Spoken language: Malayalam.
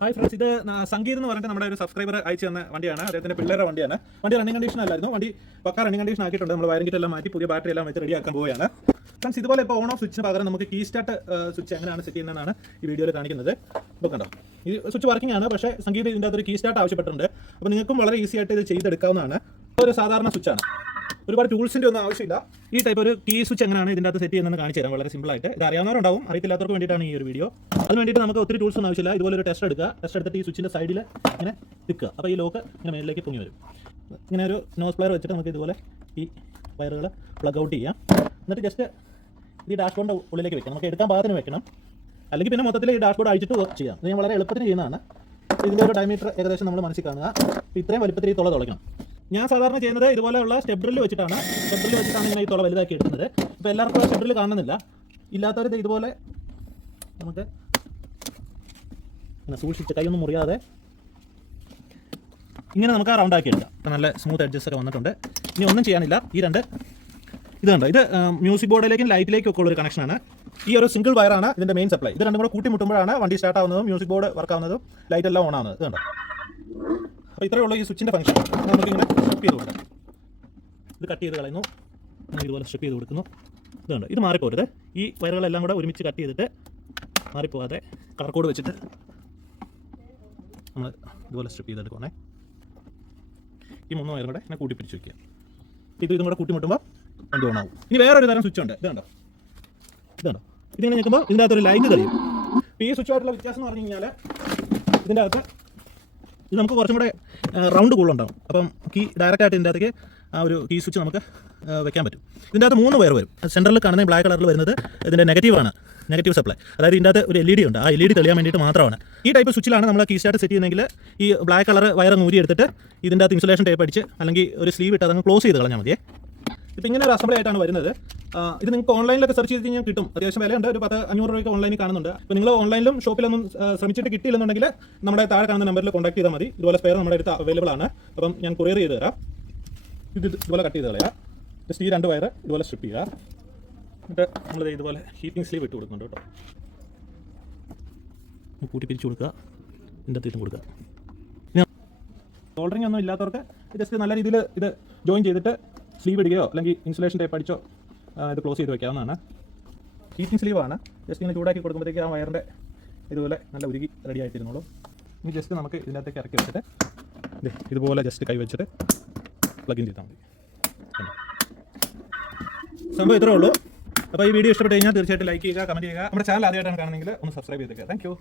ഹായ് ഫ്രണ്ട്സ്, ഇത് സംഗീത് എന്ന് പറഞ്ഞിട്ട് നമ്മുടെ ഒരു സബ്സ്ക്രൈബർ അയച്ചു തന്ന വണ്ടിയാണ്. അദ്ദേഹത്തിന്റെ പിള്ളേരുടെ വണ്ടിയാണ്. വണ്ടി റണ്ണിംഗ് കണ്ടീഷൻ അല്ലായിരുന്നു. വണ്ടി പക്ക റണ്ണിംഗ് കണ്ടീഷൻ ആക്കിയിട്ടുണ്ട്. നമ്മൾ വയറിംഗ് എല്ലാം മാറ്റി പുതിയ ബാറ്ററി എല്ലാം വെച്ച് റെഡിയാക്കാൻ പോവുകയാണ്. ഫ്രണ്ട്സ്, ഇതുപോലെ ഇപ്പോൾ ഓൺ ഓഫ് സ്വിച്ചിന് പകരം നമുക്ക് കീ സ്റ്റാർട്ട് സ്വിച്ച് എങ്ങനെയാണ് സെറ്റ് ചെയ്യുന്നതെന്നാണ് ഈ വീഡിയോയിൽ കാണിക്കുന്നത്. ഇപ്പോൾ കണ്ടോ, ഈ സ്വിച്ച് വർക്കിംഗ് ആണ്. പക്ഷേ സംഗീത് ഇതിൻ്റെ അകത്തൊരു കീ സ്റ്റാർട്ട് ആവശ്യപ്പെട്ടിട്ടുണ്ട്. അപ്പോൾ നിങ്ങൾക്കും വളരെ ഈസി ആയിട്ട് ഇത് ചെയ്തെടുക്കാവുന്നതാണ്. ഒരു സാധാരണ സ്വിച്ചാണ്, ഒരുപാട് ടൂൾസിൻ്റെ ഒന്നും ആവശ്യമില്ല. ഈ ടൈപ്പ് ഒരു കീ സ്വിച്ച് എങ്ങനെയാണ് ഇതിൻ്റെ അകത്ത് സെറ്റ് ചെയ്യുന്നതെന്ന് കാണിച്ചു തരാം വളരെ സിമ്പിളായിട്ട്. ഇത് അറിയാവുന്നവരുണ്ടാവും, അറിയത്തില്ലാത്തവർക്ക് വേണ്ടിയിട്ടാണ് ഈ ഒരു വീഡിയോ. അതിന് വേണ്ടിയിട്ട് നമുക്ക് ഒത്തിരി ടൂൾസ് ഒന്നും ആവശ്യമില്ല. ഇതുപോലെ ഒരു ടെസ്റ്റ് എടുക്കുക. ടെസ്റ്റ് എടുത്തിട്ട് ഈ സ്വിച്ചിൻ്റെ സൈഡിൽ ഇങ്ങനെ തിക്കുക. അപ്പോൾ ഈ ലോക്ക് ഇങ്ങനെ മേലിലേക്ക് പൊങ്ങി വരും. ഇങ്ങനെ ഒരു നോസ് പ്ലെയർ വെച്ചിട്ട് നമുക്ക് ഇതുപോലെ ഈ വയറുകൾ പ്ലഗ് ഔട്ട് ചെയ്യാം. എന്നിട്ട് ജസ്റ്റ് ഈ ഡാഷ്ബോർഡിൻ്റെ ഉള്ളിലേക്ക് വെക്കണം. നമുക്ക് എടുക്കാൻ പാകത്തിന് വെക്കണം. അല്ലെങ്കിൽ പിന്നെ മൊത്തത്തിൽ ഈ ഡാഷ്ബോർഡ് അഴിച്ചിട്ട് ചെയ്യാം. ഇത് ഞാൻ വളരെ എളുപ്പത്തിന് ചെയ്യുന്നതാണ്. ഇതിൻ്റെ ഒരു ഡയമീറ്റർ ഏകദേശം നമ്മൾ മനസ്സിൽ കാണുക. ഇത്രയും വലിപ്പത്തിൽ ഈ തുളയ്ക്കണം. ഞാൻ സാധാരണ ചെയ്യുന്നത് ഇതുപോലെയുള്ള സ്റ്റെപ്പ് ഡ്രില്ല് വെച്ചിട്ടാണ്. സ്റ്റെപ്പ് ഡ്രില്ല് വെച്ചിട്ടാണ് ഇങ്ങനെ ഈ തുള വലുതാക്കി എടുക്കുന്നത്. ഇപ്പോൾ എല്ലാവർക്കും സ്റ്റെപ്പ് ഡ്രില്ല് കാണുന്നില്ല. ഇല്ലാത്തവർ ഇതുപോലെ നമുക്ക് സൂക്ഷിച്ച് കൈയൊന്നും മുറിയാതെ ഇങ്ങനെ നമുക്ക് ആ റൗണ്ടാക്കി എടുക്കാം. അപ്പോൾ നല്ല സ്മൂത്ത് എഡ്ജസ് ഒക്കെ വന്നിട്ടുണ്ട്. ഇനി ഒന്നും ചെയ്യാനില്ല. ഈ രണ്ട് ഇത് കണ്ടോ, ഇത് മ്യൂസിക് ബോർഡിലേക്കും ലൈറ്റിലേക്കും ഒക്കെ ഉള്ളൊരു കണക്ഷനാണ്. ഈ ഒരു സിംഗിൾ വയറാണ് ഇതിൻ്റെ മെയിൻ സപ്ലൈ. ഇത് രണ്ടും കൂടെ കൂട്ടിമുട്ടുമ്പോഴാണ് വണ്ടി സ്റ്റാർട്ട് ആവുന്നതും മ്യൂസിക് ബോർഡ് വർക്ക് ആവുന്നതും ലൈറ്റ് എല്ലാം ഓൺ ആവുന്നത്. ഇത് കണ്ടോ. അപ്പോൾ ഇത്രയേ ഉള്ളൂ ഈ സ്വിച്ചിൻ്റെ ഫംഗ്ഷൻ. നമുക്കിങ്ങനെ സ്ട്രിപ്പ് ചെയ്ത് കൊടുക്കാം. ഇത് കട്ട് ചെയ്ത് കളയുന്നു. നമ്മൾ ഇതുപോലെ സ്ട്രിപ്പ് ചെയ്ത് കൊടുക്കുന്നു. ഇത് കണ്ടോ, ഇത് മാറിപ്പോരുത്. ഈ വയറുകളെല്ലാം കൂടെ ഒരുമിച്ച് കട്ട് ചെയ്തിട്ട് മാറിപ്പോകാതെ കളർ കോഡ് വെച്ചിട്ട് നമ്മൾ ഇതുപോലെ സ്ട്രിപ്പ് ചെയ്തെടുക്കണേ. ഈ 3 വയറും കൂടെ ഇങ്ങനെ കൂട്ടിപ്പിടിച്ച് വയ്ക്കുക. ഇതും കൂടെ കൂട്ടിമുട്ടുമ്പോൾ വണ്ടി ഓൺ ആവും. ഇനി വേറൊരു തരം സ്വിച്ച് ഉണ്ട്. ഇത് കണ്ടോ, ഇതിങ്ങനെ നിൽക്കുമ്പോൾ ഇതിൻ്റെ അകത്തൊരു ലൈറ്റ് തെളിയും. ഇപ്പോൾ ഈ സ്വിച്ചുമായിട്ടുള്ള വ്യത്യാസം എന്ന് പറഞ്ഞു കഴിഞ്ഞാൽ ഇതിൻ്റെ അകത്ത് ഇത് നമുക്ക് കുറച്ചും കൂടെ റൗണ്ട് കൂടുതലുണ്ടാവും. അപ്പം കീ ഡയറക്റ്റായിട്ട് ഇതിൻ്റെ അകത്തേക്ക് ആ ഒരു കീ സ്വിച്ച് നമുക്ക് വെക്കാൻ പറ്റും. ഇതിൻ്റെ അകത്ത് 3 വയർ വരും. സെൻറ്ററിൽ കാണുന്ന ബ്ലാക്ക് കളറിൽ വരുന്നത് ഇതിൻ്റെ നെഗറ്റീവ് സപ്ലൈ. അതായത് ഇതിൻ്റെ അകത്ത് ഒരു LED ഉണ്ട്. ആ LED തെളിയാൻ വേണ്ടിയിട്ട് മാത്രമാണ്. ഈ ടൈപ്പ് സ്വിച്ചിലാണ് നമ്മൾ കീ സ്റ്റാർട്ട് സെറ്റ് ചെയ്യുന്നതെങ്കിൽ ഈ ബ്ലാക്ക് കളർ വയർ ഊരി എടുത്തിട്ട് ഇതിൻ്റെ അകത്ത് ഇൻസുലേഷൻ ടേപ്പ് അടിച്ച് അല്ലെങ്കിൽ ഒരു സ്ലീവ് ഇട്ട് അതങ്ങ് ക്ലോസ് ചെയ്ത് കളഞ്ഞാൽ മതിയേ. ഇപ്പോൾ ഇങ്ങനെ ഒരു അസംബ്ലി ആയിട്ടാണ് വരുന്നത്. ഇത് നിങ്ങൾക്ക് ഓൺലൈനിലൊക്കെ സെർച്ച് ചെയ്ത് കഴിഞ്ഞാൽ കിട്ടും. അത്യാവശ്യം വിലയുണ്ട്. ഒരു 10-500 രൂപയ്ക്ക് ഓൺലൈനിൽ കാണുന്നുണ്ട്. അപ്പോൾ നിങ്ങൾ ഓൺലൈനിലും ഷോപ്പിലൊന്നും ശ്രമിച്ചിട്ട് കിട്ടിയില്ലെന്നുണ്ടെങ്കിൽ നമ്മുടെ താഴെ കാണുന്ന നമ്പറിൽ കോൺടാക്ട് ചെയ്താൽ മതി. ഇതുപോലെ സ്പെയർ നമ്മുടെ അടുത്ത് അവൈലബിൾ ആണ്. അപ്പം ഞാൻ കൊറിയർ ചെയ്ത് തരാം. ഇത് ഇതുപോലെ കട്ട് ചെയ്ത് കളയാം. ജസ്റ്റ് ഈ 2 വയർ ഇതുപോലെ സ്ട്രിപ്പ് ചെയ്യുക. എന്നിട്ട് നമ്മൾ ഇതുപോലെ ഹീറ്റിംഗ് സ്ലീവ് ഇട്ട് കൊടുക്കുന്നുണ്ട് കേട്ടോ. കൂട്ടി പിരിച്ച് കൊടുക്കുക. ഇതിൻ്റെ അകത്ത് കൊടുക്കുക. ഇനി സോൾഡറിങ് ഒന്നും ഇല്ലാത്തവർക്ക് ജസ്റ്റ് നല്ല രീതിയിൽ ഇത് ജോയിൻ ചെയ്തിട്ട് സ്ലീവ് ഇടുകയോ അല്ലെങ്കിൽ ഇൻസുലേഷൻ ടേപ്പ് അടിച്ചോ ഇത് ക്ലോസ് ചെയ്ത് വയ്ക്കാവുന്നതാണ്. ഹീറ്റിംഗ് സ്ലീവാണ്. ജസ്റ്റ് ഇങ്ങനെ ചൂടാക്കി കൊടുക്കുമ്പോഴത്തേക്ക് ആ വയറിൻ്റെ ഇതുപോലെ നല്ല ഉരുകി റെഡി ആയിട്ടിരുന്നോളൂ. ഇനി ജസ്റ്റ് നമുക്ക് ഇതിനകത്തേക്ക് ഇറക്കി വെച്ചിട്ട് ഇതുപോലെ ജസ്റ്റ് കൈ വെച്ചിട്ട് പ്ലഗ് ഇൻ ചെയ്താൽ മതി. സംഭവം ഇത്രേ ഉള്ളൂ. അപ്പോൾ ഈ വീഡിയോ ഇഷ്ടപ്പെട്ട് കഴിഞ്ഞാൽ തീർച്ചയായിട്ടും ലൈക്ക് ചെയ്യുക, കമൻറ്റ് ചെയ്യുക. നമ്മുടെ ചാനൽ ആദ്യമായിട്ടാണ് കാണുന്നതെങ്കിൽ ഒന്ന് സബ്സ്ക്രൈബ് ചെയ്തേക്കുക. Thank you.